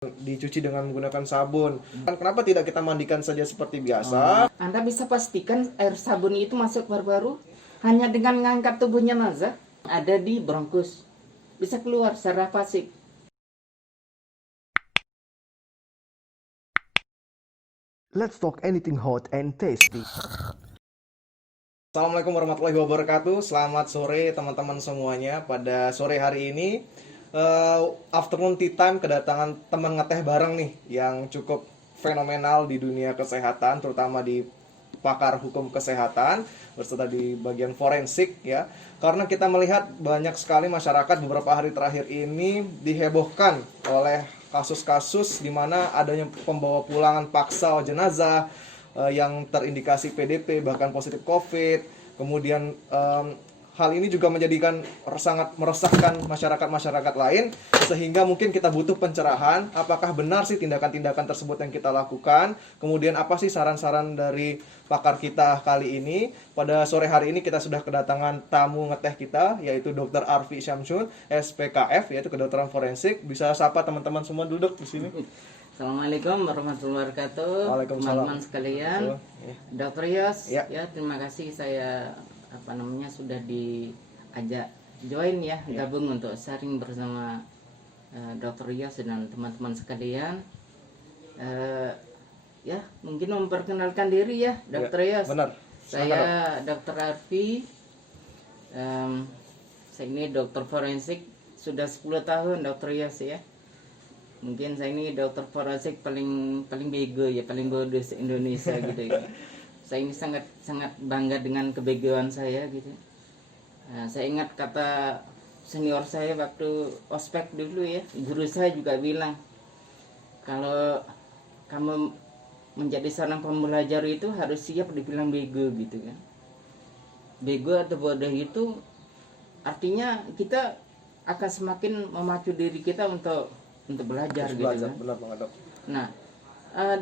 dicuci dengan menggunakan sabun. Kenapa tidak kita mandikan saja seperti biasa? Anda bisa pastikan air sabun itu masuk paru-paru hanya dengan mengangkat tubuhnya nazar ada di bronkus. Bisa keluar secara pasif. Let's talk anything hot and tasty. Assalamualaikum warahmatullahi wabarakatuh. Selamat sore teman-teman semuanya. Pada sore hari ini afternoon tea time kedatangan teman ngeteh bareng nih yang cukup fenomenal di dunia kesehatan, terutama di pakar hukum kesehatan berserta di bagian forensik ya. Karena kita melihat banyak sekali masyarakat beberapa hari terakhir ini dihebohkan oleh kasus-kasus di mana adanya pembawa pulangan paksa jenazah yang terindikasi PDP bahkan positif COVID. Kemudian hal ini juga menjadikan sangat meresahkan masyarakat lain, sehingga mungkin kita butuh pencerahan apakah benar sih tindakan-tindakan tersebut yang kita lakukan. Kemudian apa sih saran-saran dari pakar kita kali ini. Pada sore hari ini kita sudah kedatangan tamu ngeteh kita, yaitu Dr. Arfi Syamsun, SPKF, yaitu kedokteran forensik. Bisa sapa teman-teman semua duduk di sini. Assalamualaikum warahmatullahi wabarakatuh. Waalaikumsalam. Teman-teman sekalian, Dr. Yos, ya terima kasih saya sudah diajak join ya, gabung untuk sharing bersama Dr. Yos dan teman-teman sekalian. Ya mungkin memperkenalkan diri ya, Dr. Yos. Benar. Saya Dr. Arfi. Saya ini dokter forensik sudah 10 tahun, Dr. Yos ya. Mungkin saya ini dokter forensik paling bego ya, paling bodoh se Indonesia gitu ya. Saya ini sangat bangga dengan kebegoan saya gitu. Saya ingat kata senior saya waktu ospek dulu ya, guru saya juga bilang, kalau kamu menjadi seorang pembelajar itu harus siap dibilang bego gitu kan. Bego atau bodoh itu artinya kita akan semakin memacu diri kita untuk belajar gitu kan. Benar banget, Dok. Nah,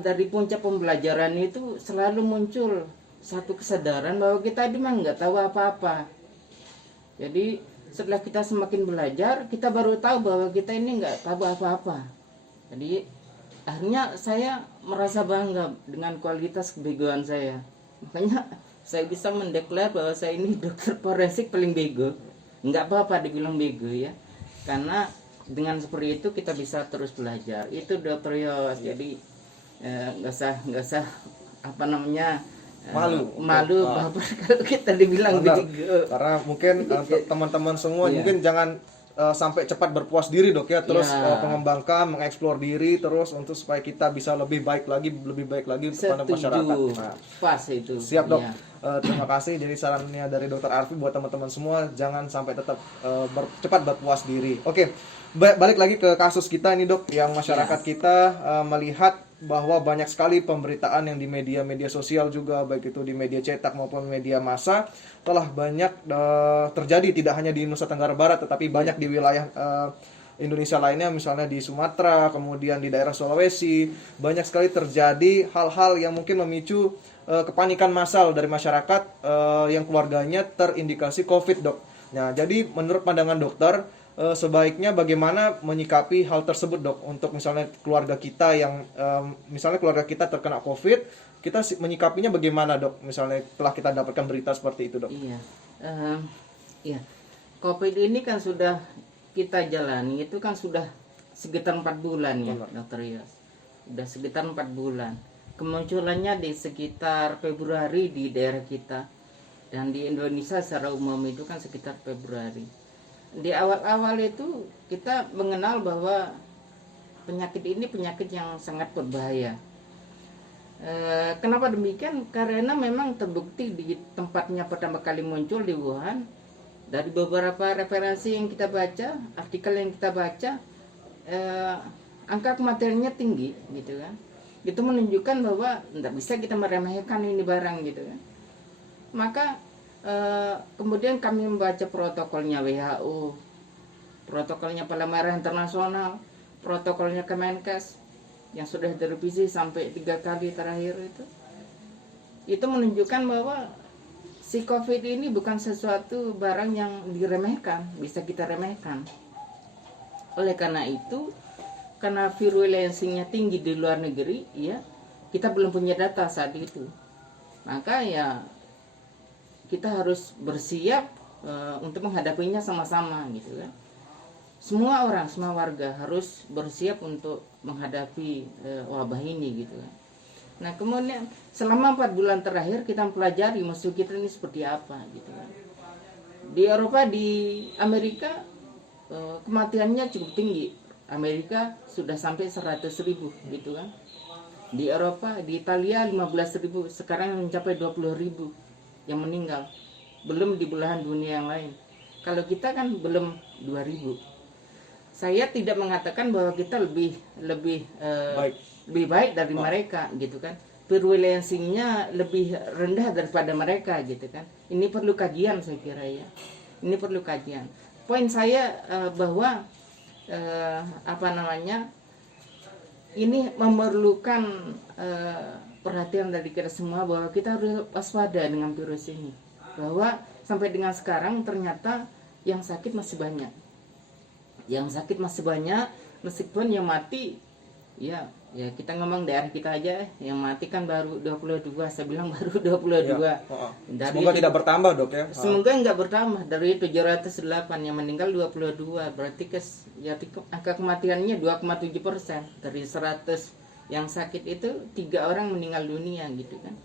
dari puncak pembelajaran itu selalu muncul satu kesadaran bahwa kita memang nggak tahu apa-apa. Jadi setelah kita semakin belajar, kita baru tahu bahwa kita ini nggak tahu apa-apa. Jadi akhirnya saya merasa bangga dengan kualitas kebegoan saya. Makanya saya bisa mendeklar bahwa saya ini dokter forensik paling bego. Nggak apa-apa dibilang bego ya, karena dengan seperti itu kita bisa terus belajar. Itu Dr. Yos. Jadi nggak usah malu baper kalau kita dibilang bego. Karena mungkin untuk teman-teman semua mungkin jangan sampai cepat berpuas diri, Dok ya, terus mengembangkan, mengeksplor diri terus untuk supaya kita bisa lebih baik lagi kepada masyarakat. Nah, pas itu. Siap, Dok. Terima kasih. Jadi sarannya dari Dr. Arfi buat teman-teman semua, jangan sampai tetap cepat berpuas diri. Oke, balik lagi ke kasus kita ini, Dok, yang masyarakat kita melihat bahwa banyak sekali pemberitaan yang di media-media sosial juga, baik itu di media cetak maupun media massa, telah banyak terjadi tidak hanya di Nusa Tenggara Barat tetapi banyak di wilayah Indonesia lainnya, misalnya di Sumatera, kemudian di daerah Sulawesi. Banyak sekali terjadi hal-hal yang mungkin memicu kepanikan massal dari masyarakat yang keluarganya terindikasi COVID, Dok. Nah, jadi menurut pandangan dokter, sebaiknya bagaimana menyikapi hal tersebut, Dok, untuk misalnya keluarga kita yang misalnya keluarga kita terkena COVID, kita menyikapinya bagaimana, Dok, misalnya setelah kita dapatkan berita seperti itu, Dok? Iya, COVID ini kan sudah kita jalani itu kan sudah sekitar 4 bulan ya, Dr. Yos. Sudah sekitar 4 bulan. Kemunculannya di sekitar Februari di daerah kita, dan di Indonesia secara umum itu kan sekitar Februari. Di awal-awal itu kita mengenal bahwa penyakit ini penyakit yang sangat berbahaya. Kenapa demikian? Karena memang terbukti di tempatnya pertama kali muncul di Wuhan, dari beberapa referensi yang kita baca, artikel yang kita baca, angka kematiannya tinggi gitu kan. Itu menunjukkan bahwa tidak bisa kita meremehkan ini barang gitu kan. Maka kemudian kami membaca protokolnya WHO, protokolnya Palang Merah Internasional, protokolnya Kemenkes yang sudah direvisi sampai 3 kali terakhir itu menunjukkan bahwa si COVID ini bukan sesuatu barang yang diremehkan, bisa kita remehkan. Oleh karena itu karena virulensinya tinggi di luar negeri, ya kita belum punya data saat itu. Maka ya kita harus bersiap untuk menghadapinya sama-sama gitu kan. Semua orang, semua warga harus bersiap untuk menghadapi wabah ini gitu kan. Nah kemudian selama 4 bulan terakhir kita mempelajari musuh kita ini seperti apa gitu kan. Di Eropa, di Amerika kematiannya cukup tinggi. Amerika sudah sampai 100.000 gitu kan. Di Eropa, di Italia 15.000, sekarang mencapai 20.000 yang meninggal. Belum di belahan dunia yang lain. Kalau kita kan belum 2.000. Saya tidak mengatakan bahwa kita lebih baik dari mereka gitu kan. Virulensinya lebih rendah daripada mereka gitu kan. Ini perlu kajian saya kira ya. Ini perlu kajian. Poin saya bahwa ini memerlukan perhatian dari kita semua bahwa kita harus waspada dengan virus ini. Bahwa sampai dengan sekarang ternyata yang sakit masih banyak. Yang sakit masih banyak, meskipun yang mati ya kita ngomong daerah kita aja, yang mati kan baru 22. Saya bilang baru 22. Ya. Dari Semoga tidak bertambah, Dok ya. Semoga enggak bertambah. Dari 708 yang meninggal 22, berarti angka kematiannya 2,7%. Dari 100 yang sakit itu 3 orang meninggal dunia gitu kan.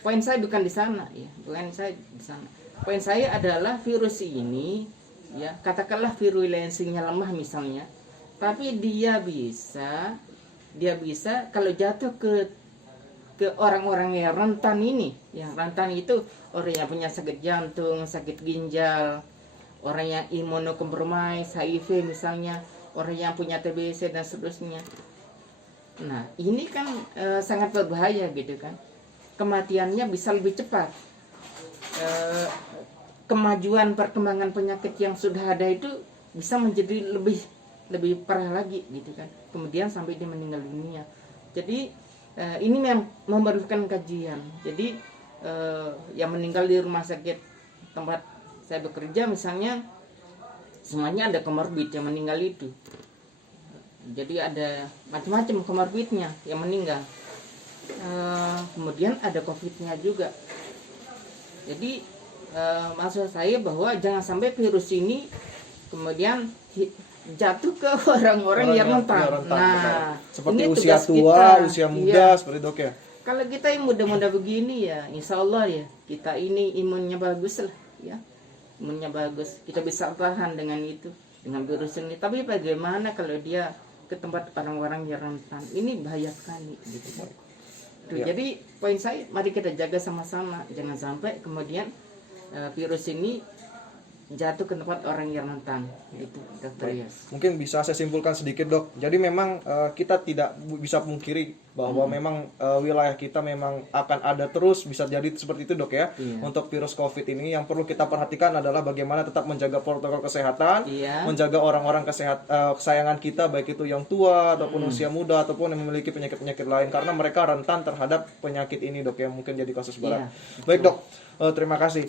Poin saya bukan di sana ya, bukan saya di sana. Poin saya adalah virus ini ya, katakanlah virulensinya lemah misalnya, tapi dia bisa kalau jatuh ke orang-orang yang rentan ini. Yang rentan itu orang yang punya sakit jantung, sakit ginjal, orang yang imunokompromis, HIV misalnya, orang yang punya TBC dan seterusnya. Nah ini kan sangat berbahaya gitu kan. Kematiannya bisa lebih cepat. Kemajuan perkembangan penyakit yang sudah ada itu bisa menjadi lebih parah lagi gitu kan. Kemudian sampai dia meninggal dunia. Jadi ini memang memerlukan kajian. Jadi yang meninggal di rumah sakit tempat saya bekerja misalnya, semuanya ada komorbid yang meninggal itu. Jadi ada macam-macam komorbidnya yang meninggal. Kemudian ada COVID-nya juga. Jadi maksud saya bahwa jangan sampai virus ini kemudian jatuh ke orang-orang yang rentan. Nah, seperti ini usia tugas tua, kita. usia muda, Iya. seperti Dok ya. Kalau kita yang muda-muda begini ya, insya Allah ya kita ini imunnya bagus lah, ya imunnya bagus. Kita bisa tahan dengan itu, dengan virus ini. Tapi bagaimana kalau dia ke tempat orang-orang yang rentan? Ini bahaya sekali, gitu. Tuh, Ya. jadi poin saya, mari kita jaga sama-sama, jangan sampai kemudian virus ini jatuh ke tempat orang yang rentan, gitu, Dokter Yas. Mungkin bisa saya simpulkan sedikit, Dok. Jadi memang kita tidak bisa pungkiri bahwa memang wilayah kita memang akan ada terus bisa jadi seperti itu, Dok ya. Iya. Untuk virus COVID ini yang perlu kita perhatikan adalah bagaimana tetap menjaga protokol kesehatan, Iya. menjaga orang-orang kesayangan kita baik itu yang tua ataupun usia muda ataupun yang memiliki penyakit-penyakit lain karena mereka rentan terhadap penyakit ini, Dok, yang mungkin jadi kasus berat. Iya, Baik, Dok. Terima kasih.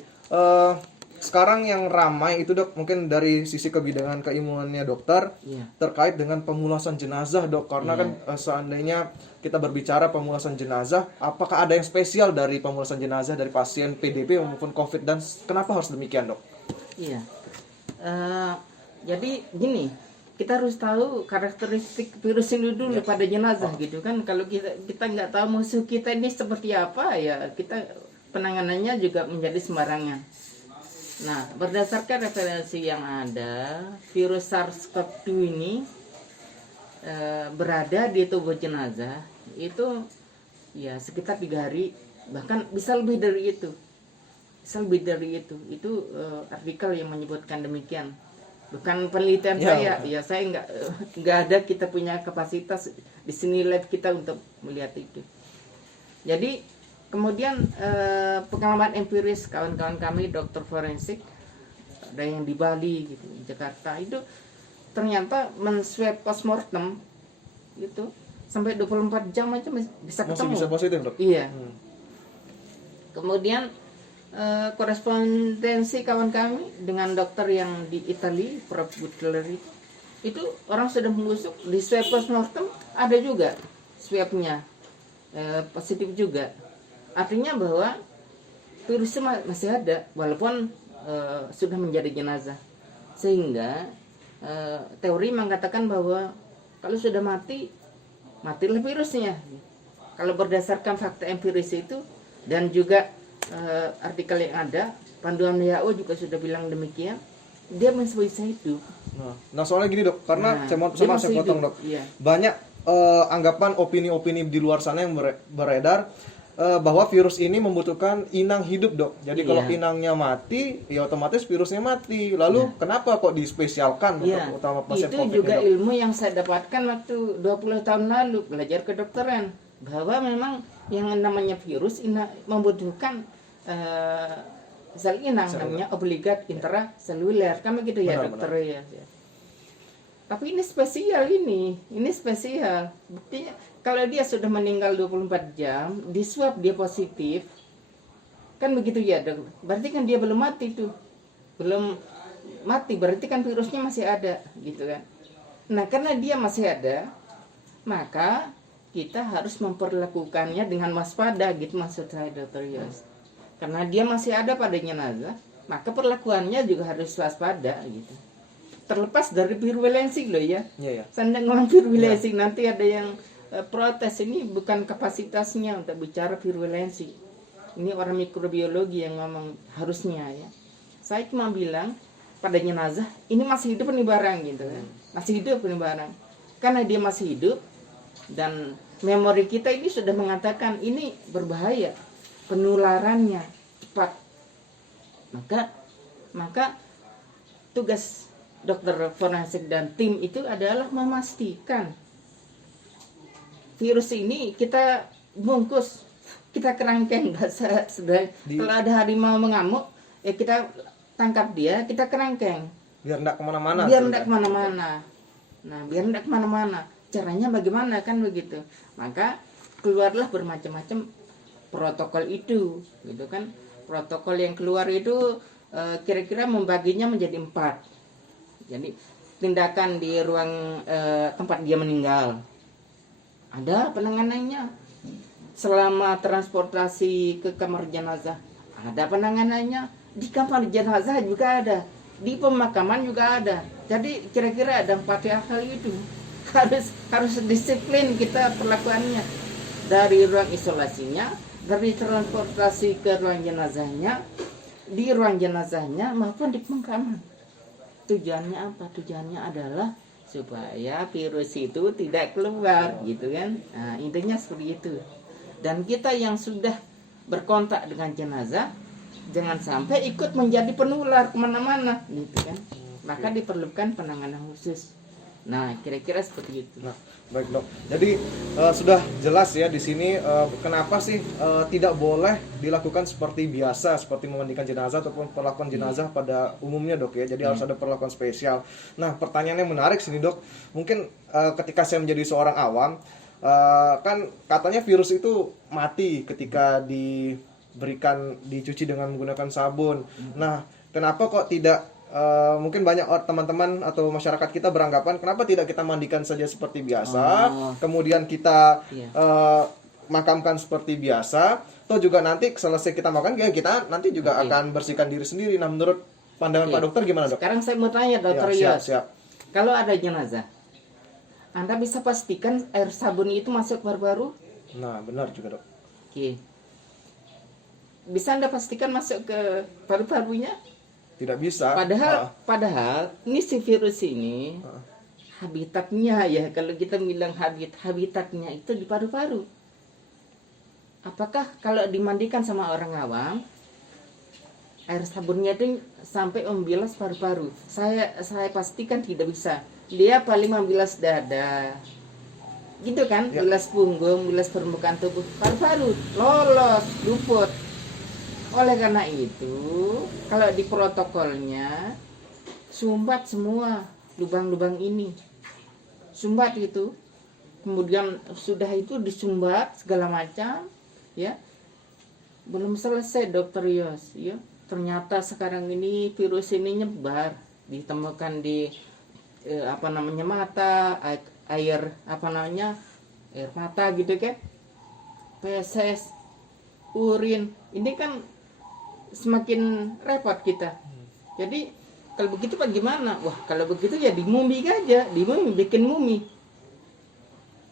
Sekarang yang ramai itu, Dok, mungkin dari sisi kebidanan keimunannya dokter Iya. terkait dengan pemulasan jenazah, Dok, karena kan seandainya kita berbicara pemulasan jenazah, apakah ada yang spesial dari pemulasan jenazah dari pasien PDP maupun COVID dan kenapa harus demikian, Dok? Iya. Jadi gini, kita harus tahu karakteristik virus ini dulu pada jenazah gitu kan. Kalau kita nggak tahu musuh kita ini seperti apa ya, kita penanganannya juga menjadi sembarangan. Nah, berdasarkan referensi yang ada, virus SARS-CoV-2 ini berada di tubuh jenazah itu ya sekitar 3 hari, bahkan bisa lebih dari itu. Itu artikel yang menyebutkan demikian. Bukan penelitian saya, ya saya nggak ada, kita punya kapasitas di sini lab kita untuk melihat itu. Jadi kemudian pengalaman empiris kawan-kawan kami dokter forensik, ada yang di Bali gitu, di Jakarta itu ternyata men-swab postmortem itu sampai 24 jam aja bisa ketemu. Masih bisa positif, Dok? Iya. Kemudian korespondensi kawan kami dengan dokter yang di Italia, Prof. Butler itu orang sudah membusuk, di swab postmortem ada juga swabnya positif juga. Artinya bahwa virusnya masih ada walaupun sudah menjadi jenazah. Sehingga teori mengatakan bahwa kalau sudah mati, matilah virusnya. Kalau berdasarkan fakta empiris itu dan juga artikel yang ada, panduan WHO juga sudah bilang demikian, dia masih bisa hidup. Nah, soalnya gini dok, karena Nah, dia saya masih potong hidup, dok. iya. Banyak anggapan opini-opini di luar sana yang beredar bahwa virus ini membutuhkan inang hidup dok. Jadi kalau Iya. inangnya mati, ya otomatis virusnya mati. Lalu kenapa kok dispesialkan Ya, untuk utama pasien itu COVID juga ini, dok? ilmu yang saya dapatkan waktu 20 tahun lalu belajar kedokteran, bahwa memang yang namanya virus membutuhkan sel inang, namanya obligat intraseluler, kan begitu ya Benar, dokter ya. Tapi ini spesial. Buktinya kalau dia sudah meninggal 24 jam, di swab dia positif, kan begitu ya dok. Berarti kan dia belum mati tuh, belum mati, berarti kan virusnya masih ada gitu kan. Nah karena dia masih ada, maka kita harus memperlakukannya dengan waspada gitu maksud saya dokter Yos. Karena dia masih ada pada jenazah, maka perlakuannya juga harus waspada gitu. Terlepas dari virulensi loh ya. Iya ya. Saya ngomong virulensi, nanti ada yang protes, ini bukan kapasitasnya untuk bicara virulensi. Ini orang mikrobiologi yang ngomong harusnya ya. Saya cuma bilang pada jenazah ini masih hidup nih barang gitu kan. Masih hidup nih barang. Karena dia masih hidup dan memori kita ini sudah mengatakan ini berbahaya, penularannya cepat. Maka tugas dokter forensik dan tim itu adalah memastikan virus ini kita bungkus, kita kerangkeng. Kalau ada harimau mengamuk, ya kita tangkap dia, kita kerangkeng. Biar enggak kemana-mana. Biar tidak kemana-mana. Nah, biar tidak kemana-mana. Caranya bagaimana kan begitu. Maka keluarlah bermacam-macam protokol itu, gitu kan. Protokol yang keluar itu kira-kira membaginya menjadi 4. Jadi tindakan di ruang tempat dia meninggal, ada penanganannya. Selama transportasi ke kamar jenazah, ada penanganannya. Di kamar jenazah juga ada, di pemakaman juga ada. Jadi kira-kira ada 4 hal itu. Harus disiplin kita perlakuannya. Dari ruang isolasinya, dari transportasi ke ruang jenazahnya, di ruang jenazahnya maupun di pemakaman. Tujuannya apa? Tujuannya adalah supaya virus itu tidak keluar gitu kan. Nah, intinya seperti itu. Dan kita yang sudah berkontak dengan jenazah jangan sampai ikut menjadi penular kemana-mana gitu kan. Maka diperlukan penanganan khusus. Nah, kira-kira seperti itu. Nah, baik dok. Jadi sudah jelas ya di sini kenapa sih tidak boleh dilakukan seperti biasa, seperti memandikan jenazah ataupun perlakuan jenazah pada umumnya dok ya. Jadi harus ada perlakuan spesial. Nah, pertanyaannya menarik sini dok. Mungkin ketika saya menjadi seorang awam, kan katanya virus itu mati ketika dicuci dengan menggunakan sabun. Nah, kenapa kok tidak? Mungkin banyak teman-teman atau masyarakat kita beranggapan kenapa tidak kita mandikan saja seperti biasa, kemudian kita makamkan seperti biasa, atau juga nanti selesai kita makan ya kita nanti juga akan bersihkan diri sendiri. Nah, menurut pandangan Pak Dokter gimana dok? Sekarang saya mau tanya dokter Ya, Yos, siap. kalau ada jenazah, Anda bisa pastikan air sabun itu masuk paru-paru? Nah, benar juga dok. Oke. Bisa Anda pastikan masuk ke paru-parunya? Tidak bisa. Padahal ini si virus ini habitatnya ya, kalau kita bilang habitatnya itu di paru-paru. Apakah kalau dimandikan sama orang awam, air sabunnya itu sampai membilas paru-paru? Saya pastikan tidak bisa. Dia paling membilas dada, gitu kan? Ya. Bilas punggung, bilas permukaan tubuh, paru-paru lolos, luput. Oleh karena itu, kalau di protokolnya sumbat semua lubang-lubang ini, sumbat itu, kemudian sudah itu disumbat segala macam, ya, belum selesai dokter Yos, ya, ternyata sekarang ini virus ini nyebar, ditemukan di apa namanya mata, air apa namanya air mata gitu kan, feses, urin, ini kan semakin repot kita. Jadi kalau begitu bagaimana? Wah, kalau begitu ya dimumi aja, bikin mumi.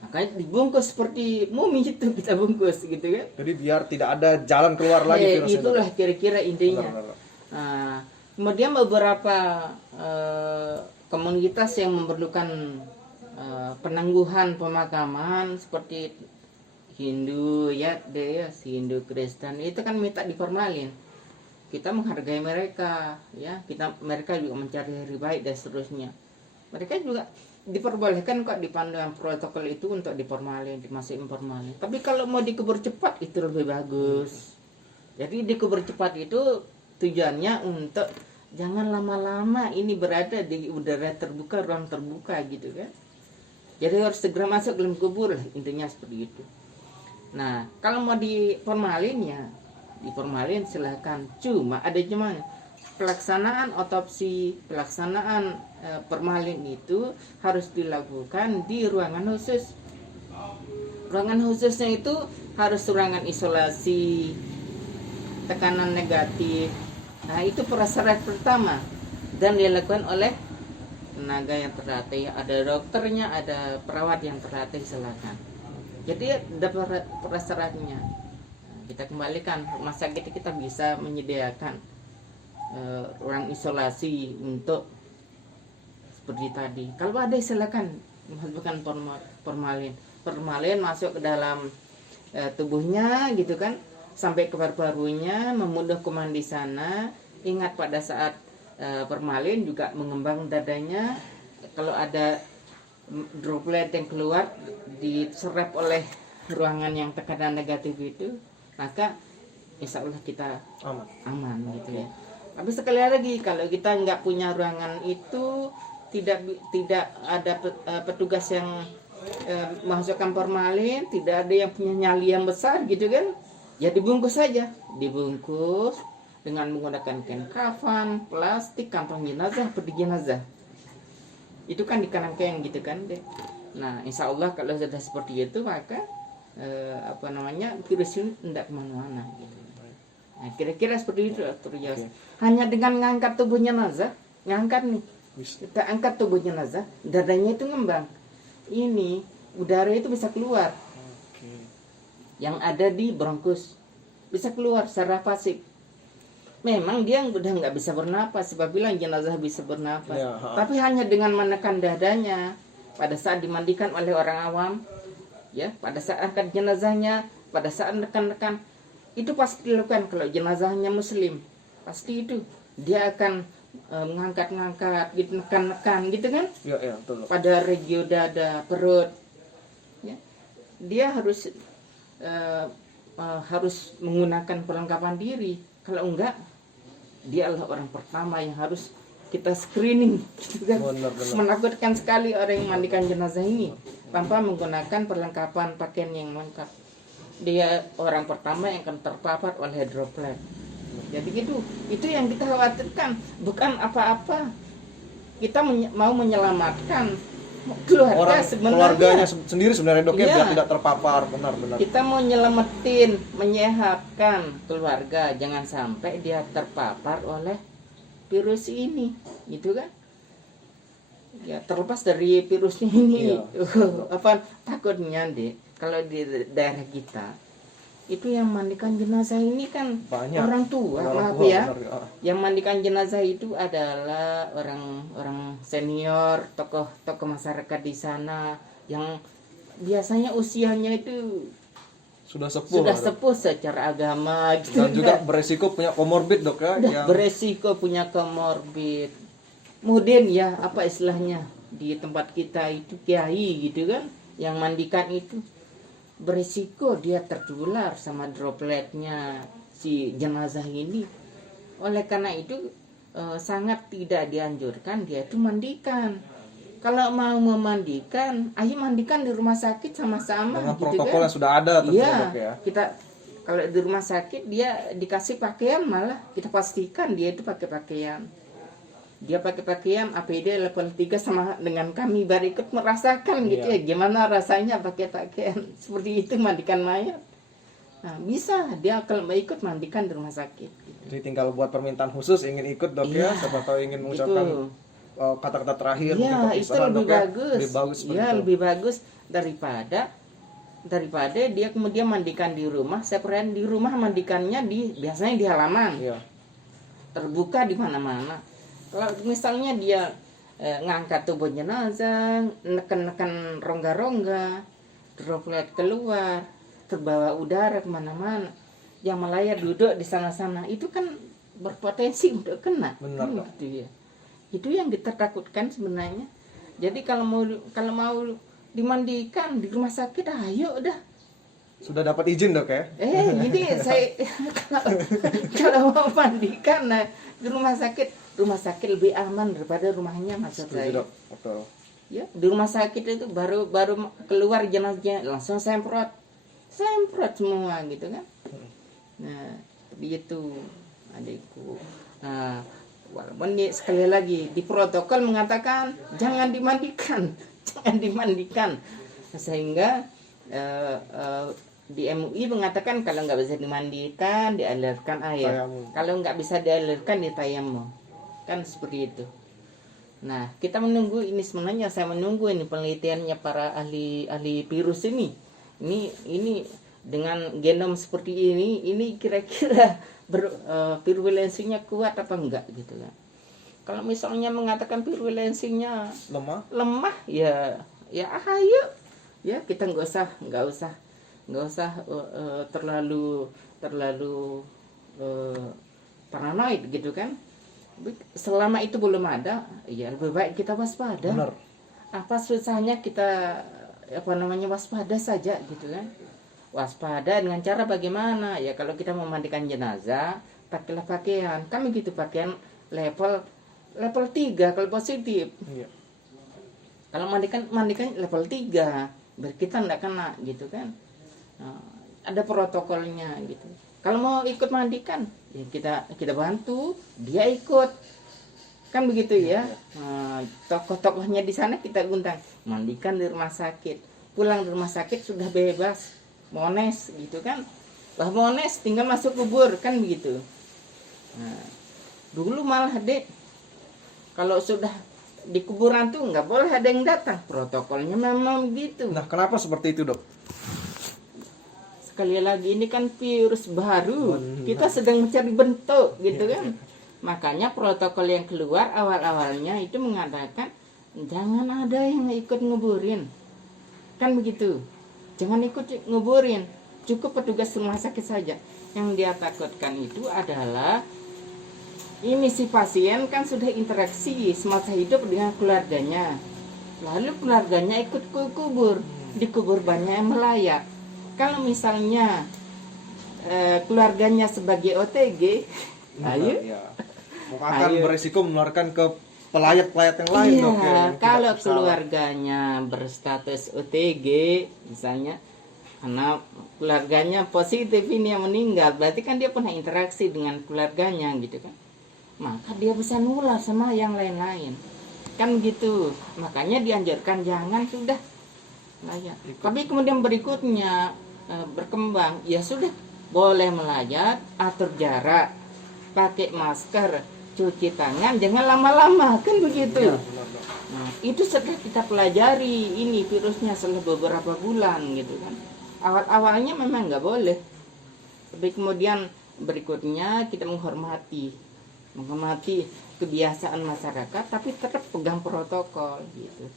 Makanya dibungkus seperti mumi itu kita bungkus gitu kan. Jadi biar tidak ada jalan keluar lagi virusnya. Itulah kira-kira intinya. Benar. Nah, kemudian beberapa komunitas yang memerlukan penangguhan pemakaman seperti Hindu ya, Hindu Kristen itu kan minta diformalin. Kita menghargai mereka, ya. Mereka juga mencari hari baik dan seterusnya. Mereka juga diperbolehkan kok di panduan protokol itu untuk diformalin, dimasukin formalin. Tapi kalau mau dikubur cepat itu lebih bagus. Jadi dikubur cepat itu tujuannya untuk jangan lama-lama ini berada di udara terbuka, ruang terbuka gitu kan. Jadi harus segera masuk dalam kubur, intinya seperti itu. Nah, kalau mau diformalin ya diformalin silahkan. Cuma ada cuman pelaksanaan otopsi, pelaksanaan formalin itu harus dilakukan di ruangan khusus. Ruangan khususnya itu harus ruangan isolasi, tekanan negatif. Nah, itu prasyarat pertama dan dilakukan oleh tenaga yang terlatih, ada dokternya, ada perawat yang terlatih, silakan. Jadi ada prasyaratnya. Kita kembalikan rumah sakit kita bisa menyediakan ruang isolasi untuk seperti tadi. Kalau ada silakan masukkan formalin. Formalin masuk ke dalam tubuhnya gitu kan, sampai ke paru-parunya, membunuh kuman di sana. Ingat pada saat formalin juga mengembang dadanya. Kalau ada droplet yang keluar diserap oleh ruangan yang tekanan negatif itu, maka insya Allah kita aman gitu ya. Tapi sekali lagi kalau kita nggak punya ruangan itu, tidak ada petugas yang masukkan formalin, tidak ada yang punya nyali yang besar gitu kan, ya dibungkus saja, dibungkus dengan menggunakan kain kafan, plastik, kantong jenazah, peti jenazah. Itu kan dikerangkeng gitu kan deh. Nah, insya Allah kalau sudah seperti itu maka virus ini tidak kemana-mana gitu. Nah, kira-kira seperti itu Dr. Yos. Okay. Hanya dengan ngangkat tubuh jenazah, kita angkat tubuh jenazah, dadanya itu ngembang, ini udara itu bisa keluar. Okay. Yang ada di bronkus bisa keluar secara pasif. Memang dia udah nggak bisa bernapas, sebab bilang jenazah bisa bernapas. Ya, tapi hanya dengan menekan dadanya pada saat dimandikan oleh orang awam, ya, pada saat angkat jenazahnya, pada saat nekan-nekan, itu pasti dilakukan. Kalau jenazahnya muslim, pasti itu dia akan mengangkat-ngangkat, gitu, nekan-nekan gitu kan, ya, betul. Pada regio dada, perut, ya. Dia harus menggunakan perlengkapan diri. Kalau enggak, dia adalah orang pertama yang harus kita screening gitu kan. Benar. Menakutkan sekali orang yang mandikan jenazah ini tanpa menggunakan perlengkapan pakaian yang lengkap. Dia orang pertama yang akan terpapar oleh droplet. Jadi gitu, itu yang kita khawatirkan, bukan apa-apa. Kita mau menyelamatkan keluarganya sendiri sebenarnya dok, ya, biar tidak terpapar. Benar. Kita mau nyelamatin, menyehatkan keluarga, jangan sampai dia terpapar oleh virus ini, gitu kan? Ya, terlepas dari virusnya ini, takutnya deh kalau di daerah kita itu yang mandikan jenazah ini kan banyak orang tua, yang mandikan jenazah itu adalah orang senior, tokoh masyarakat di sana yang biasanya usianya itu sudah sepuh secara agama gitu. Dan juga beresiko punya komorbid dok ya. Beresiko punya komorbid. Kemudian ya apa istilahnya di tempat kita itu kiai gitu kan, yang mandikan itu beresiko dia tertular sama dropletnya si jenazah ini. Oleh karena itu sangat tidak dianjurkan dia itu mandikan. Kalau mau memandikan, ayo mandikan di rumah sakit sama-sama. Dengan gitu protokol kan. yang sudah ada tentunya ya, dok ya. Kita kalau di rumah sakit dia dikasih pakaian, malah kita pastikan dia itu pakai pakaian. dia pakai pakaian APD level 3 sama dengan kami, baru ikut merasakan gitu ya, gimana rasanya pakai pakaian seperti itu mandikan mayat. Nah, bisa dia kalau mau ikut mandikan di rumah sakit gitu. Jadi tinggal buat permintaan khusus ingin ikut dok ya, siapa tahu ingin mengucapkan Gitu. kata-kata terakhir Ya, mungkin itu perpisahan, lebih dok, ya. bagus. Lebih bagus seperti Ya, itu. lebih bagus daripada dia kemudian mandikan di rumah. Saya pernah di rumah mandikannya biasanya di halaman. Iya. Terbuka di mana-mana. Kalau misalnya dia ngangkat tubuh jenazah, neken-neken rongga-rongga, droplet keluar, terbawa udara kemana-mana, yang melayar duduk di sana-sana, itu kan berpotensi untuk kena. Benar, Dok. Gitu ya. Itu yang kita takutkan sebenarnya. Jadi kalau mau dimandikan di rumah sakit, ayo dah. Sudah dapat izin dok ya? Ini saya kalau mau mandikan di rumah sakit lebih aman daripada rumahnya, maksud Setuju, saya. dok. Betul. Ya, di rumah sakit itu baru keluar jenazahnya langsung semprot semua gitu kan. Nah, begitu adikku. Nah, walaupun sekali lagi di protokol mengatakan jangan dimandikan, sehingga di MUI mengatakan kalau nggak bisa dimandikan dialirkan air, Tayamum. kalau nggak bisa dialirkan ditayamum, kan seperti itu. Nah, kita menunggu ini, sebenarnya saya menunggu ini penelitiannya para ahli virus ini dengan genom seperti ini kira-kira virulensinya kuat apa enggak gitu kan. Kalau misalnya mengatakan virulensinya lemah ya ayo ya, kita nggak usah terlalu paranoid gitu kan. Selama itu belum ada, ya lebih baik kita waspada. Benar. Apa susahnya kita waspada saja gitu kan. Waspada dengan cara bagaimana? Ya kalau kita memandikan jenazah, pakailah pakaian. Kami gitu, pakaian level 3 kalau positif. Iya. Kalau mandikan level 3, biar kita enggak kena gitu kan. Nah, ada protokolnya gitu. Kalau mau ikut mandikan, ya kita bantu, dia ikut. Kan begitu ya. Nah, tokoh-tokohnya di sana kita undang, mandikan di rumah sakit. Pulang di rumah sakit sudah bebas, mones gitu kan. Lah mones tinggal masuk kubur kan begitu. Nah, dulu malah kalau sudah di kuburan tuh nggak boleh ada yang datang, protokolnya memang begitu. Nah, kenapa seperti itu, dok? Sekali lagi ini kan virus baru, kita sedang mencari bentuk gitu kan. Makanya protokol yang keluar awal-awalnya itu mengatakan jangan ada yang ikut nguburin, kan begitu. Jangan ikut nguburin, cukup petugas rumah sakit saja. Yang dia takutkan itu adalah ini si pasien kan sudah interaksi semasa hidup dengan keluarganya, lalu keluarganya ikut ke kubur, dikubur banyak yang melayat. Kalau misalnya keluarganya sebagai OTG, ayo. Ya. Akan beresiko menularkan ke pelayat-pelayat yang lain, Iya, dok. Ya, kalau keluarganya berstatus OTG, misalnya, karena keluarganya positif ini yang meninggal, berarti kan dia pernah interaksi dengan keluarganya gitu kan. Maka dia bisa nular sama yang lain-lain. Kan gitu. Makanya dianjurkan jangan sudah melayat. Tapi kemudian berikutnya berkembang, ya sudah boleh melayat, atur jarak, pakai masker, cuci tangan, jangan lama-lama, kan begitu. Ya, benar, dok. Nah, itu sudah kita pelajari ini virusnya setelah beberapa bulan gitu kan. Awal-awalnya memang nggak boleh, tapi kemudian berikutnya kita menghormati kebiasaan masyarakat, tapi tetap pegang protokol gitu.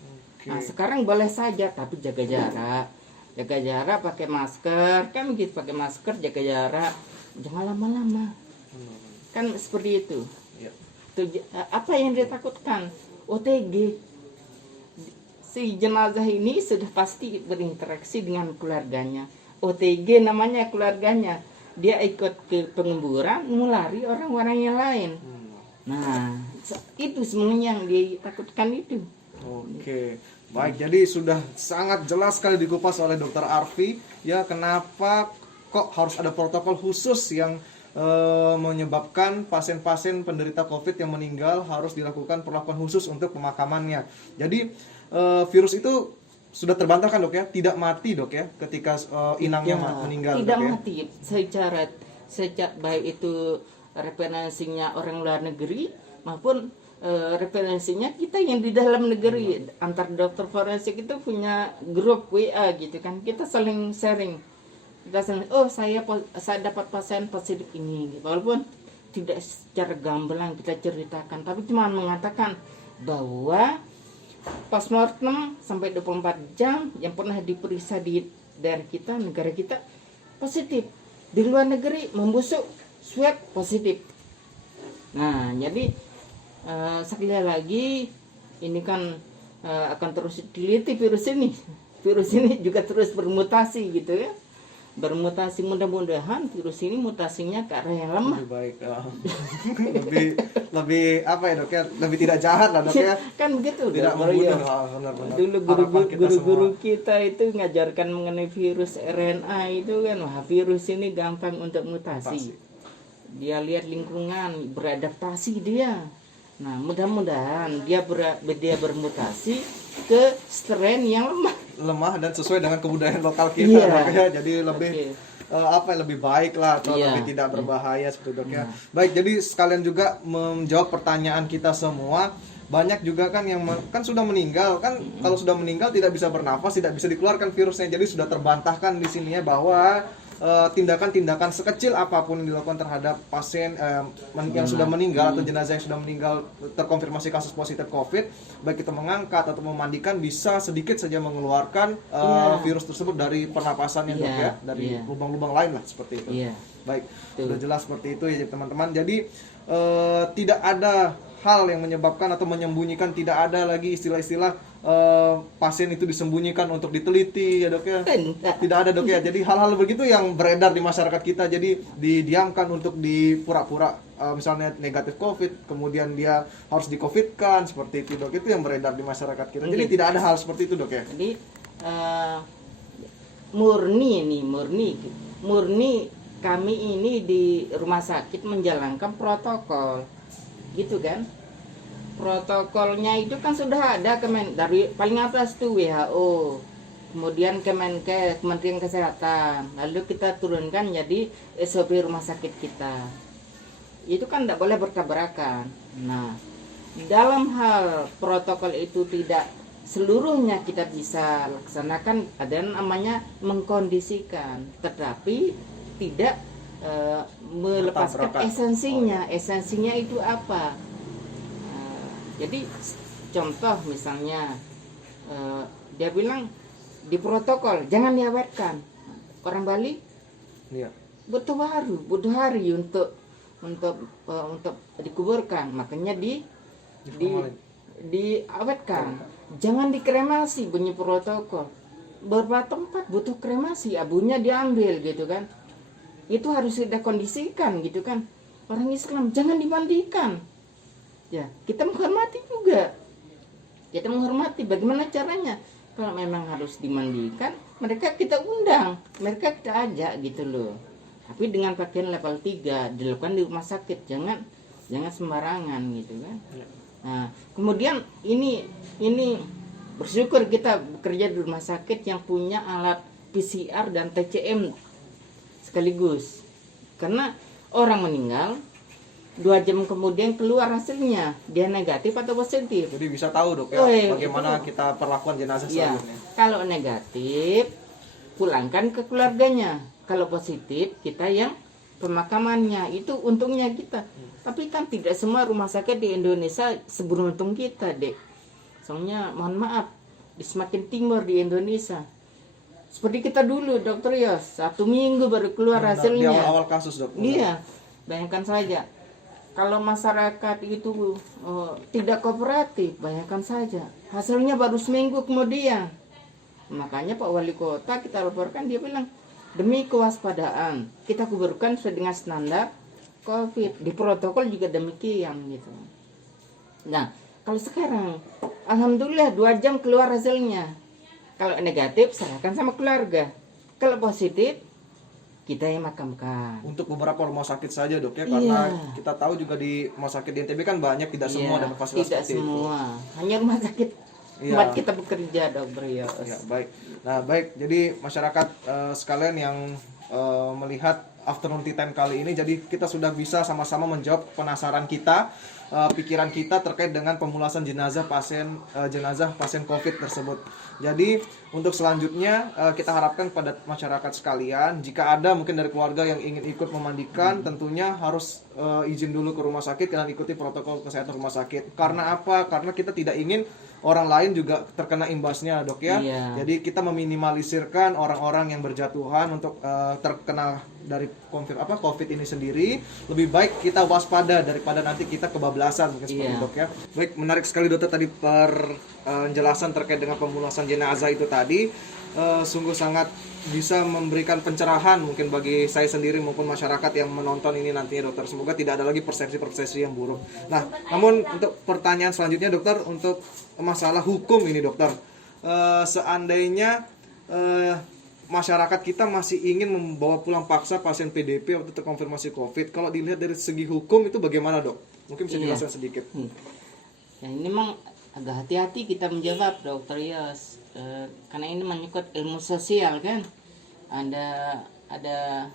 Nah, sekarang boleh saja, tapi jaga jarak, pakai masker, kan begitu, pakai masker, jaga jarak, jangan lama-lama, kan seperti itu. Ya. Apa yang dia takutkan? OTG. Si jenazah ini sudah pasti berinteraksi dengan keluarganya. OTG namanya keluarganya. Dia ikut ke penguburan, mulari orang-orang yang lain. Nah, itu sebenarnya yang dia takutkan itu. Oke. Baik, jadi sudah sangat jelas sekali dikupas oleh Dokter Arfi ya kenapa kok harus ada protokol khusus yang menyebabkan pasien-pasien penderita COVID yang meninggal harus dilakukan perlakuan khusus untuk pemakamannya. Jadi virus itu sudah terbantahkan dok ya, tidak mati dok ya ketika inangnya meninggal. Tidak dok, ya? mati secara baik itu referensinya orang luar negeri maupun referensinya kita yang di dalam negeri. Antar dokter forensik itu punya grup WA gitu kan, kita saling sharing. Kita saling, oh saya dapat pasien positif ini, walaupun tidak secara gamblang kita ceritakan, tapi cuma mengatakan bahwa postmortem sampai 24 jam yang pernah diperiksa di daerah kita, negara kita positif, di luar negeri membusuk swab positif. Nah jadi sekali lagi ini kan akan terus diteliti virus ini juga terus bermutasi gitu ya, bermutasi. Mudah-mudahan virus ini mutasinya ke arah yang lemah, lebih baik, lebih apa ya dok ya, lebih tidak jahat lah dok ya, kan begitu tidak Dok, ya. membunuh. Benar-benar. Dulu Harapan kita guru-guru semua. kita itu ngajarkan mengenai virus RNA itu kan, wah virus ini gampang untuk mutasi. Dia lihat lingkungan, beradaptasi dia. Nah mudah-mudahan dia bermutasi ke strain yang lemah dan sesuai dengan kebudayaan lokal kita dok ya, jadi lebih lebih baik lah atau lebih tidak berbahaya seperti dok ya. Baik, jadi sekalian juga menjawab pertanyaan kita semua. Banyak juga kan yang kan sudah meninggal kan, kalau sudah meninggal tidak bisa bernafas, tidak bisa dikeluarkan virusnya. Jadi sudah terbantahkan di sini ya bahwa tindakan-tindakan sekecil apapun yang dilakukan terhadap pasien yang sudah meninggal atau jenazah yang sudah meninggal terkonfirmasi kasus positif COVID, baik kita mengangkat atau memandikan, bisa sedikit saja mengeluarkan virus tersebut dari pernapasannya dok ya, dari lubang-lubang lain lah seperti itu. Baik, sudah jelas seperti itu ya teman-teman. Jadi tidak ada hal yang menyebabkan atau menyembunyikan, tidak ada lagi istilah-istilah pasien itu disembunyikan untuk diteliti ya dok ya, tidak ada dok ya. Jadi hal-hal begitu yang beredar di masyarakat kita, jadi didiamkan untuk dipura-pura misalnya negatif COVID, kemudian dia harus di-COVID-kan seperti itu dok, itu yang beredar di masyarakat kita. Jadi tidak ada hal seperti itu dok ya. Jadi murni kami ini di rumah sakit menjalankan protokol gitu kan. Protokolnya itu kan sudah ada dari paling atas tuh WHO, kemudian Kemenkes, Kementerian Kesehatan, lalu kita turunkan jadi SOP rumah sakit kita. Itu kan tidak boleh bertabrakan. Nah, dalam hal protokol itu tidak seluruhnya kita bisa laksanakan, ada namanya mengkondisikan, tetapi tidak melepaskan esensinya. Esensinya itu apa? Jadi contoh misalnya dia bilang di protokol jangan diawetkan. Orang Bali butuh hari untuk dikuburkan, makanya diawetkan. Jangan dikremasi, bunyi protokol. Beberapa tempat butuh kremasi, abunya diambil gitu kan. Itu harus kita kondisikan gitu kan. Orang Islam jangan dimandikan. Ya, kita menghormati juga. Kita menghormati, bagaimana caranya? Kalau memang harus dimandikan, mereka kita undang, mereka kita ajak gitu loh. Tapi dengan pakaian level 3 dilakukan di rumah sakit, jangan sembarangan gitu kan. Nah, kemudian ini bersyukur kita bekerja di rumah sakit yang punya alat PCR dan TCM sekaligus. Karena orang meninggal 2 jam kemudian keluar hasilnya, dia negatif atau positif. Jadi bisa tahu dok ya, bagaimana kita perlakuan jenazah selanjutnya. Kalau negatif, pulangkan ke keluarganya. Kalau positif, kita yang pemakamannya. Itu untungnya kita. Tapi kan tidak semua rumah sakit di Indonesia seberuntung kita, dek. Soalnya mohon maaf, di semakin timur di Indonesia, seperti kita dulu dokter Yos, 1 minggu baru keluar hasilnya. Di awal kasus dok. Iya, bayangkan saja. Kalau masyarakat itu tidak kooperatif, bayangkan saja. Hasilnya baru seminggu kemudian. Makanya Pak Wali Kota kita laporkan, dia bilang, demi kewaspadaan, kita kuburkan sesuai dengan standar COVID. Di protokol juga demikian gitu. Nah, kalau sekarang, alhamdulillah 2 jam keluar hasilnya. Kalau negatif, serahkan sama keluarga. Kalau positif, kita yang makamkan. Untuk beberapa rumah sakit saja dok ya, karena Iya. kita tahu juga di rumah sakit di NTB kan banyak, tidak semua Iya, dapat fasilitas tidak seperti itu. semua. Hanya rumah sakit Iya. tempat kita bekerja, Dokter Yos. Ya, baik. Nah, baik. Jadi masyarakat sekalian yang melihat afternoon tea time kali ini, jadi kita sudah bisa sama-sama menjawab penasaran kita, pikiran kita terkait dengan pemulasan jenazah pasien COVID tersebut. Jadi untuk selanjutnya kita harapkan pada masyarakat sekalian, jika ada mungkin dari keluarga yang ingin ikut memandikan, tentunya harus izin dulu ke rumah sakit dan ikuti protokol kesehatan rumah sakit. Karena apa? Karena kita tidak ingin orang lain juga terkena imbasnya, dok ya. Iya. Jadi kita meminimalisirkan orang-orang yang berjatuhan untuk terkena dari COVID ini sendiri. Lebih baik kita waspada daripada nanti kita kebablasan mungkin seperti Iya. itu, dok ya. Baik, menarik sekali dokter tadi penjelasan terkait dengan pemulasan jenazah itu tadi. Sungguh sangat bisa memberikan pencerahan mungkin bagi saya sendiri maupun masyarakat yang menonton ini nantinya, dokter. Semoga tidak ada lagi persepsi-persepsi yang buruk. Nah, namun untuk pertanyaan selanjutnya, dokter, untuk masalah hukum ini, dokter. Seandainya masyarakat kita masih ingin membawa pulang paksa pasien PDP waktu terkonfirmasi COVID, kalau dilihat dari segi hukum itu bagaimana, dok? Mungkin bisa Iya. dijelaskan sedikit. Ya, ini memang agak hati-hati kita menjawab, Dokter Yos. Karena ini menyangkut ilmu sosial kan. Ada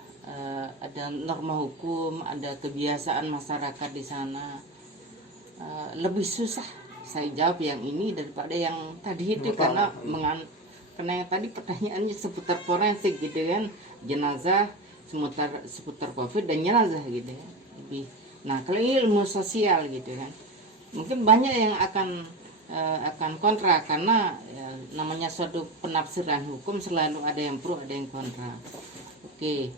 norma hukum, ada kebiasaan masyarakat di sana. Lebih susah saya jawab yang ini daripada yang tadi itu, karena yang tadi pertanyaannya seputar forensik gitu kan, jenazah seputar COVID dan jenazah gitu ya. Nah, kalau ini ilmu sosial gitu kan, mungkin banyak yang akan kontra, karena namanya suatu penafsiran hukum selalu ada yang pro, ada yang kontra. Oke,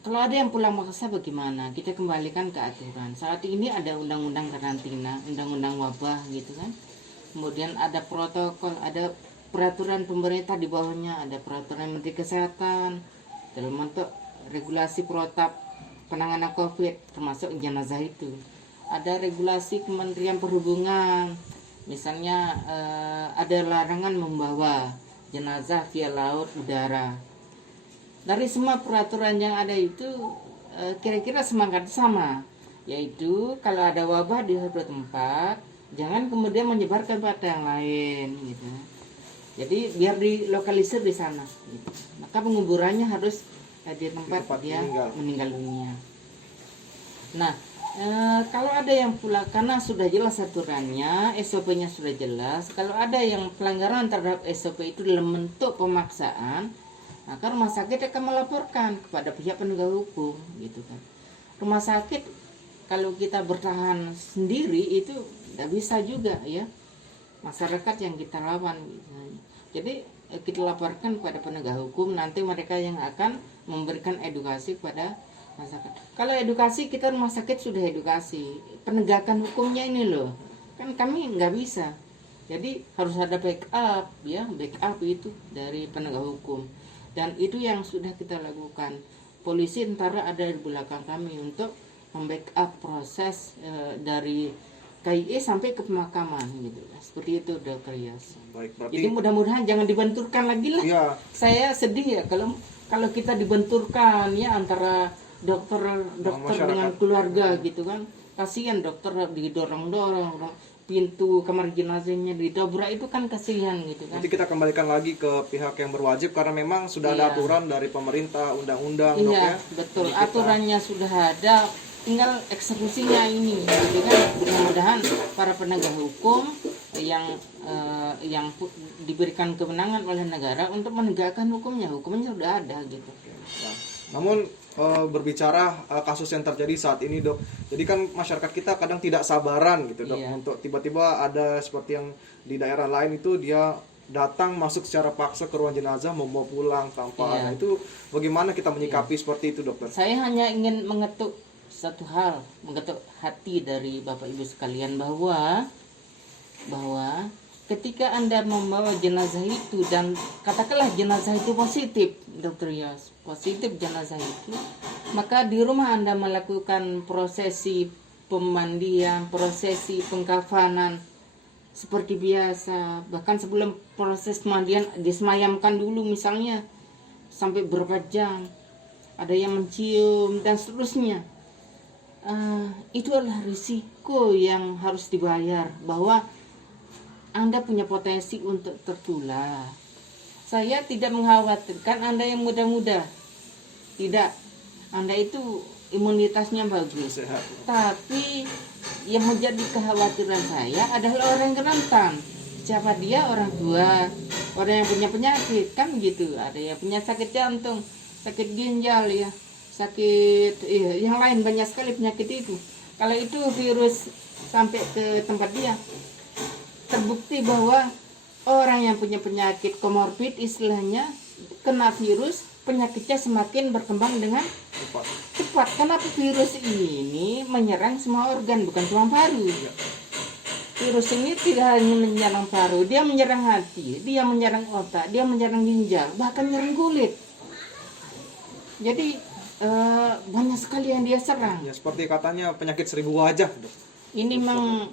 kalau ada yang pulang paksa bagaimana? Kita kembalikan ke aturan. Saat ini ada undang-undang karantina, undang-undang wabah gitu kan. Kemudian ada protokol, ada peraturan pemerintah di bawahnya, ada peraturan Menteri Kesehatan dalam bentuk regulasi protap penanganan COVID termasuk jenazah itu. Ada regulasi Kementerian Perhubungan, misalnya ada larangan membawa jenazah via laut, udara. Dari semua peraturan yang ada itu kira-kira semangat sama, yaitu kalau ada wabah di suatu tempat, jangan kemudian menyebarkan pada yang lain gitu. Jadi biar dilokalisir di sana gitu. Maka penguburannya harus di tempat dia meninggal dunia. Nah, kalau ada yang pula, karena sudah jelas aturannya, SOP-nya sudah jelas. Kalau ada yang pelanggaran terhadap SOP itu dalam bentuk pemaksaan, maka rumah sakit akan melaporkan kepada pihak penegak hukum, gitu kan. Rumah sakit kalau kita bertahan sendiri itu tidak bisa juga ya. Masyarakat yang kita lawan. Gitu. Jadi kita laporkan kepada penegak hukum, nanti mereka yang akan memberikan edukasi kepada masyarakat. Kalau edukasi, kita rumah sakit sudah edukasi, penegakan hukumnya ini loh, kan kami nggak bisa. Jadi harus ada backup ya, backup itu dari penegak hukum, dan itu yang sudah kita lakukan. Polisi tentara ada di belakang kami untuk membackup proses dari KIE sampai ke pemakaman gitu. Seperti itu, Dokter Yos. Baik, berarti Jadi mudah-mudahan jangan dibenturkan lagi lah. Iya. Saya sedih ya kalau kita dibenturkan ya antara dokter masyarakat. dengan keluarga gitu kan. Kasihan dokter didorong-dorong, pintu kamar jenazahnya didobrak, itu kan kasihan gitu kan. nanti kita kembalikan lagi ke pihak yang berwajib, karena memang sudah ada Iya. aturan dari pemerintah, undang-undang, dok ya. Iya, betul. Jadi kita- Aturannya sudah ada, tinggal eksekusinya ini. Jadi kan mudah-mudahan para penegak hukum yang diberikan kewenangan oleh negara untuk menegakkan hukumnya sudah ada gitu. Nah, namun berbicara kasus yang terjadi saat ini, dok, jadi kan masyarakat kita kadang tidak sabaran gitu, dok, Iya. untuk tiba-tiba ada seperti yang di daerah lain itu dia datang masuk secara paksa ke ruang jenazah membawa pulang tanpa Iya. ada. Itu bagaimana kita menyikapi seperti itu, dokter? Saya hanya ingin mengetuk satu hal, mengetuk hati dari Bapak Ibu sekalian bahwa ketika Anda membawa jenazah itu dan katakanlah jenazah itu positif, Dokter Yos, positif jenazah itu, maka di rumah Anda melakukan prosesi pemandian, prosesi pengkafanan seperti biasa. Bahkan sebelum proses pemandian disemayamkan dulu misalnya sampai berapa jam. ada yang mencium dan seterusnya. Itu adalah risiko yang harus dibayar, bahwa Anda punya potensi untuk tertular. Saya tidak mengkhawatirkan Anda yang muda-muda, tidak. Anda itu imunitasnya bagus, Sehat. tapi yang menjadi kekhawatiran saya adalah orang yang rentan. Siapa dia? Orang tua, orang yang punya penyakit, kan gitu. Ada yang punya sakit jantung, sakit ginjal, ya, sakit yang lain, banyak sekali penyakit itu. Kalau itu virus sampai ke tempat dia, terbukti bahwa orang yang punya penyakit komorbid, istilahnya, kena virus, penyakitnya semakin berkembang dengan cepat. Kenapa virus ini menyerang semua organ, bukan cuma paru? Virus ini tidak hanya menyerang paru, dia menyerang hati, dia menyerang otak, dia menyerang ginjal, bahkan menyerang kulit. Jadi banyak sekali yang dia serang. Ya, seperti katanya penyakit 1000 wajah, Dok. Ini memang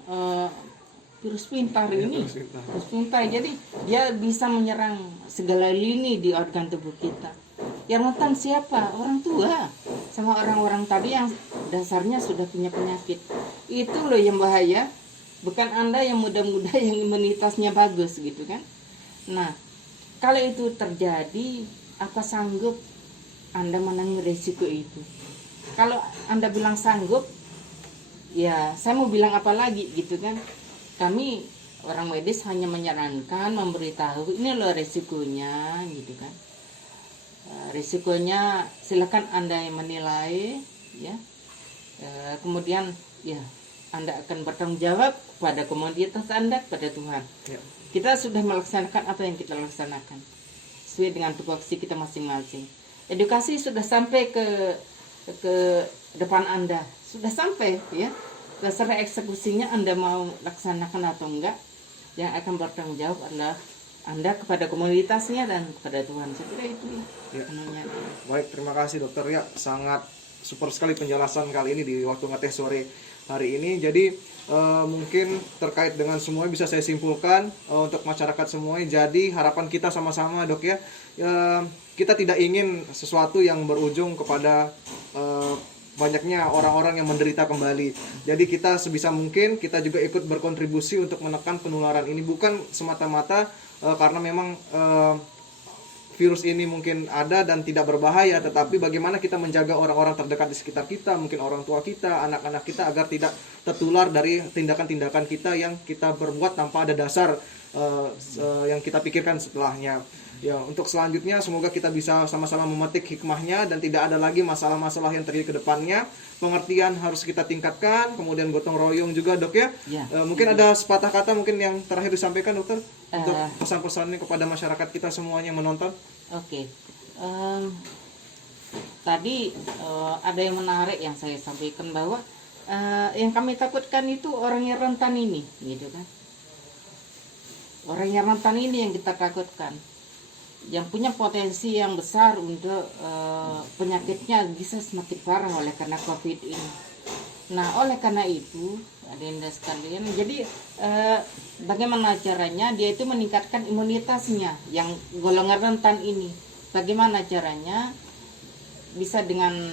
virus pintar ini. Virus pintar, jadi dia bisa menyerang segala lini di organ tubuh kita. Yang rentan siapa? Orang tua sama orang-orang tadi yang dasarnya sudah punya penyakit. Itu loh yang bahaya. Bukan Anda yang muda-muda yang imunitasnya bagus gitu kan. Nah, kalau itu terjadi, apa sanggup Anda menanggung risiko itu? Kalau Anda bilang sanggup, ya saya mau bilang apa lagi gitu kan. Kami orang medis hanya menyarankan, memberitahu ini loh risikonya gitu kan. Risikonya silakan Anda yang menilai, ya. Kemudian ya Anda akan bertanggung jawab pada komunitas Anda, pada Tuhan. Ya. Kita sudah melaksanakan apa yang kita laksanakan sesuai dengan tupoksi kita masing-masing. Edukasi sudah sampai ke depan Anda, sudah sampai, ya. Terserah eksekusinya Anda mau laksanakan atau enggak. Yang akan bertanggung jawab adalah Anda kepada komunitasnya dan kepada Tuhan. Saya kira itu Ya. anunya. Baik, terima kasih dokter, ya, sangat super sekali penjelasan kali ini di waktu ngeteh sore hari ini. Jadi mungkin terkait dengan semuanya bisa saya simpulkan untuk masyarakat semuanya. Jadi harapan kita sama-sama, Dok, ya, kita tidak ingin sesuatu yang berujung kepada banyaknya orang-orang yang menderita kembali. Jadi kita sebisa mungkin kita juga ikut berkontribusi untuk menekan penularan ini, bukan semata-mata karena memang virus ini mungkin ada dan tidak berbahaya, tetapi bagaimana kita menjaga orang-orang terdekat di sekitar kita, mungkin orang tua kita, anak-anak kita, agar tidak tertular dari tindakan-tindakan kita yang kita berbuat tanpa ada dasar yang kita pikirkan setelahnya. Ya, untuk selanjutnya semoga kita bisa sama-sama memetik hikmahnya dan tidak ada lagi masalah-masalah yang terjadi ke depannya. Pengertian harus kita tingkatkan, kemudian gotong royong juga, Dok, ya. Ya. Mungkin ada sepatah kata mungkin yang terakhir disampaikan, Dokter, untuk pesan-pesannya kepada masyarakat kita semuanya yang menonton. Oke. Tadi ada yang menarik yang saya sampaikan, bahwa yang kami takutkan itu orang yang rentan ini, gitu kan. Orang yang rentan ini yang kita takutkan, yang punya potensi yang besar untuk penyakitnya bisa semakin parah oleh karena COVID ini. Nah, oleh karena itu, adinda sekalian, jadi bagaimana caranya dia itu meningkatkan imunitasnya yang golongan rentan ini? Bagaimana caranya? Bisa dengan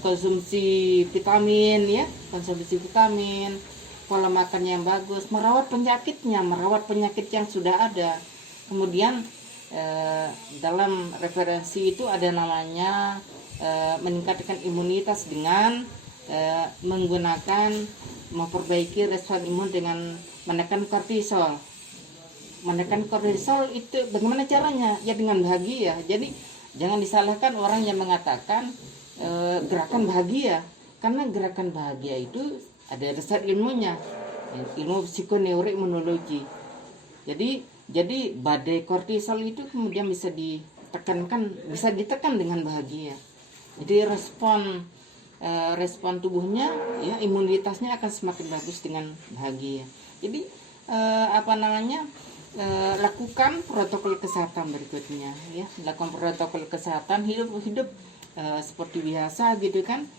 konsumsi vitamin, ya, konsumsi vitamin, pola makan yang bagus, merawat penyakitnya, merawat penyakit yang sudah ada. Kemudian dalam referensi itu ada namanya meningkatkan imunitas dengan menggunakan, memperbaiki respon imun dengan menekan kortisol. Menekan kortisol itu bagaimana caranya? Ya dengan bahagia. Jadi jangan disalahkan orang yang mengatakan gerakan bahagia, karena gerakan bahagia itu ada dasar ilmunya, ilmu psikoneuroimunologi. Jadi badai kortisol itu kemudian bisa ditekan dengan bahagia. Jadi respon tubuhnya, ya, imunitasnya akan semakin bagus dengan bahagia. Jadi lakukan protokol kesehatan berikutnya, ya, lakukan protokol kesehatan, hidup seperti biasa gitu kan.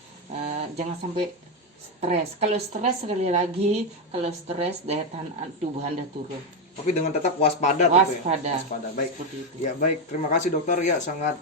Jangan sampai stres. Kalau stres, sekali lagi, kalau stres daya tahan tubuh Anda turun. Tapi dengan tetap waspada. Waspada. Ya? Waspada. Baik. Seperti itu. Ya, baik. Terima kasih, Dokter. Ya, sangat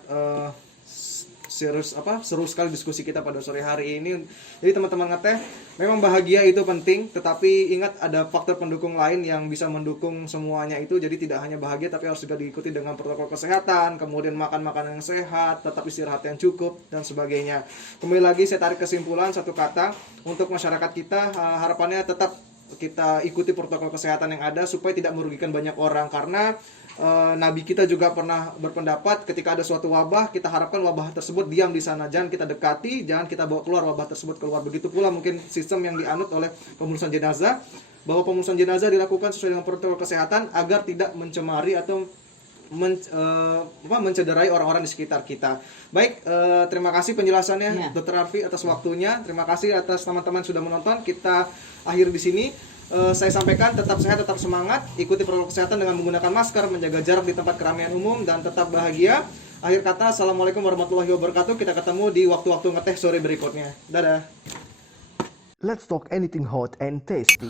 seru sekali diskusi kita pada sore hari ini. Jadi teman-teman ngeteh, memang bahagia itu penting, tetapi ingat ada faktor pendukung lain yang bisa mendukung semuanya itu. Jadi tidak hanya bahagia, tapi harus juga diikuti dengan protokol kesehatan, kemudian makan makanan yang sehat, tetap istirahat yang cukup, dan sebagainya. Kembali lagi saya tarik kesimpulan satu kata, untuk masyarakat kita harapannya tetap kita ikuti protokol kesehatan yang ada supaya tidak merugikan banyak orang, karena Nabi kita juga pernah berpendapat ketika ada suatu wabah, kita harapkan wabah tersebut diam di sana, jangan kita dekati, jangan kita bawa keluar wabah tersebut keluar. Begitu pula mungkin sistem yang dianut oleh pemulasaran jenazah, bahwa pemulasaran jenazah dilakukan sesuai dengan protokol kesehatan agar tidak mencemari atau mencederai orang-orang di sekitar kita. Baik, terima kasih penjelasannya Dr. Arfi atas waktunya. Terima kasih atas teman-teman sudah menonton. Kita akhir di sini. Saya sampaikan tetap sehat, tetap semangat, ikuti protokol kesehatan dengan menggunakan masker, menjaga jarak di tempat keramaian umum, dan tetap bahagia. Akhir kata, assalamualaikum warahmatullahi wabarakatuh. Kita ketemu di waktu-waktu ngeteh sore berikutnya. Dadah. Let's talk anything hot and tasty.